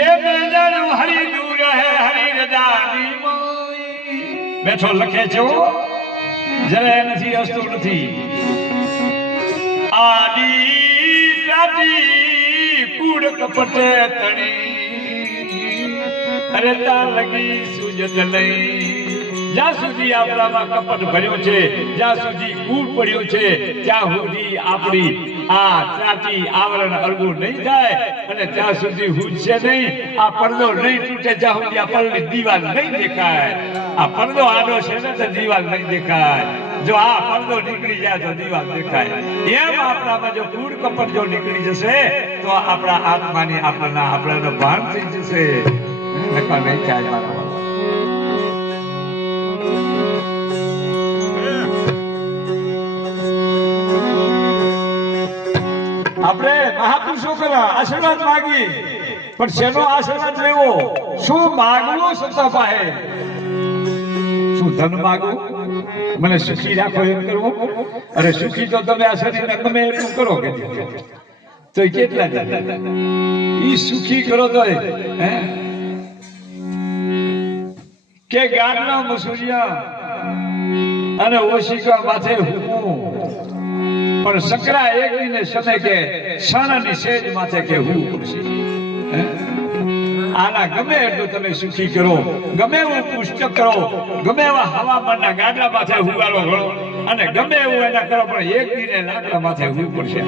એ બેજાનું હરી દૂર હે હરી રજાની મોઈ બેઠો લખે છે જરાય નથી હસતો નથી આદિ રાતી કુડ કપટે તણી અરે તા લગી સુજત નહીં જ્યાં સુધી આપણામાં કપટ ભર્યો છે જ્યાં સુધી કૂડ પડ્યો છે ત્યાં સુધી આપણી આ ત્રાતી આવરણ અળગું નહીં થાય અને ત્યાં સુધી હૂજશે નહીં આ પડદો નહીં તૂટે જ્યાં સુધી આ પડની દીવાલ નહીં દેખાય આ પડદો આડો છે ને તો દીવાલ નહીં દેખાય જો આ પડદો નીકળી જાય તો દીવાલ દેખાય એમ આપણામાં જો કૂડ કપટ જો નીકળી જશે તો આપણા આત્માની આપણાનો ભાન થઈ જશે નકા નહીં થાય મારા આપણે મહાપુરુષો કરા આશીર્વાદ માગી પણ શેનો આશીર્વાદ લેવો શું માગવું સત્તા પાસે શું ધન માગવું મને સુખી રાખો એમ કરવું અરે સુખી તો તમે આ શરીરને ગમે એટલું કરો કે તો કેટલા ઈ સુખી કરો તો હે કે ગામના મસૂરિયા અને ઓશિકા માથે હું પણ સકરા એક દિને સમય કે સાણાની સેજ માથે કે હું પડશે આના ગમે એટલું તમે સુખી કરો ગમે એવું પુષ્ટ કરો ગમે એવા હવામાનના ગાડલા માથે હુવારો કરો અને ગમે એવું એના કરો પણ એક દિને લાકડા માથે હું પડશે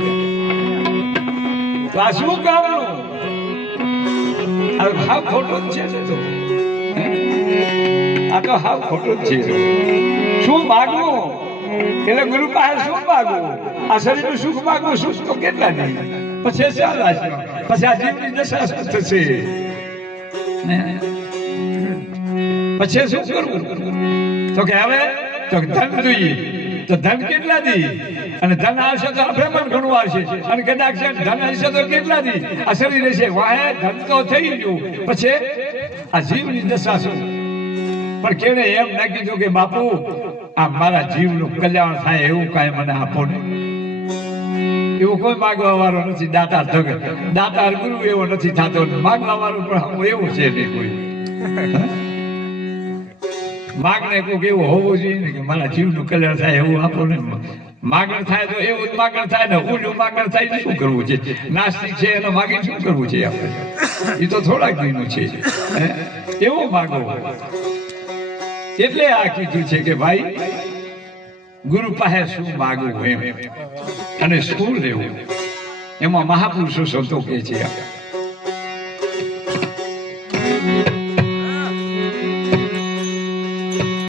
તો આ શું કામનું આ હાવ ખોટું જ છે તો આ તો હાવ ખોટું જ છે શું માગવું એટલે ગુરુ પાસે શું માગવું આ શરીરનું સુખ માગવું સુખ તો કેટલા નહીં પછી પછી આ જીવની દશા શું થશે પછી શું કરવું તો કે હવે તો ધન જોઈએ તો ધન કેટલા દી અને ધન આવશે તો અભ્રમણ ઘણું આવશે અને કદાચ ધન આવશે તો કેટલા દી આ શરીર રહેશે વાહે ધન તો થઈ ગયું પછી આ જીવની દશા શું પણ કેને એમ ના કીધું કે બાપુ આ મારા જીવનું કલ્યાણ થાય એવું કાંઈ મને આપો ને એવું કોઈ માગવા વાળો નથી દાતાર ગુરુ એવો નથી થતો માગવા વાળો પણ એવું છે નહીં કોઈ માગને કોઈક એવું હોવું જોઈએ ને કે મારા જીવનું કલ્યાણ થાય એવું આપો ને માગણ થાય તો એવું જ માગણ થાય ને ઓલું માગણ થાય શું કરવું છે નાસ્તિક છે એને માગી શું કરવું છે આપણે એ તો થોડાક દિનનું છે એવું માગો એટલે આ કીધું છે કે ભાઈ ગુરુ પાસે શું માગવું એમ અને શું લેવું એમાં મહાપુરુષો સંતો કહે છે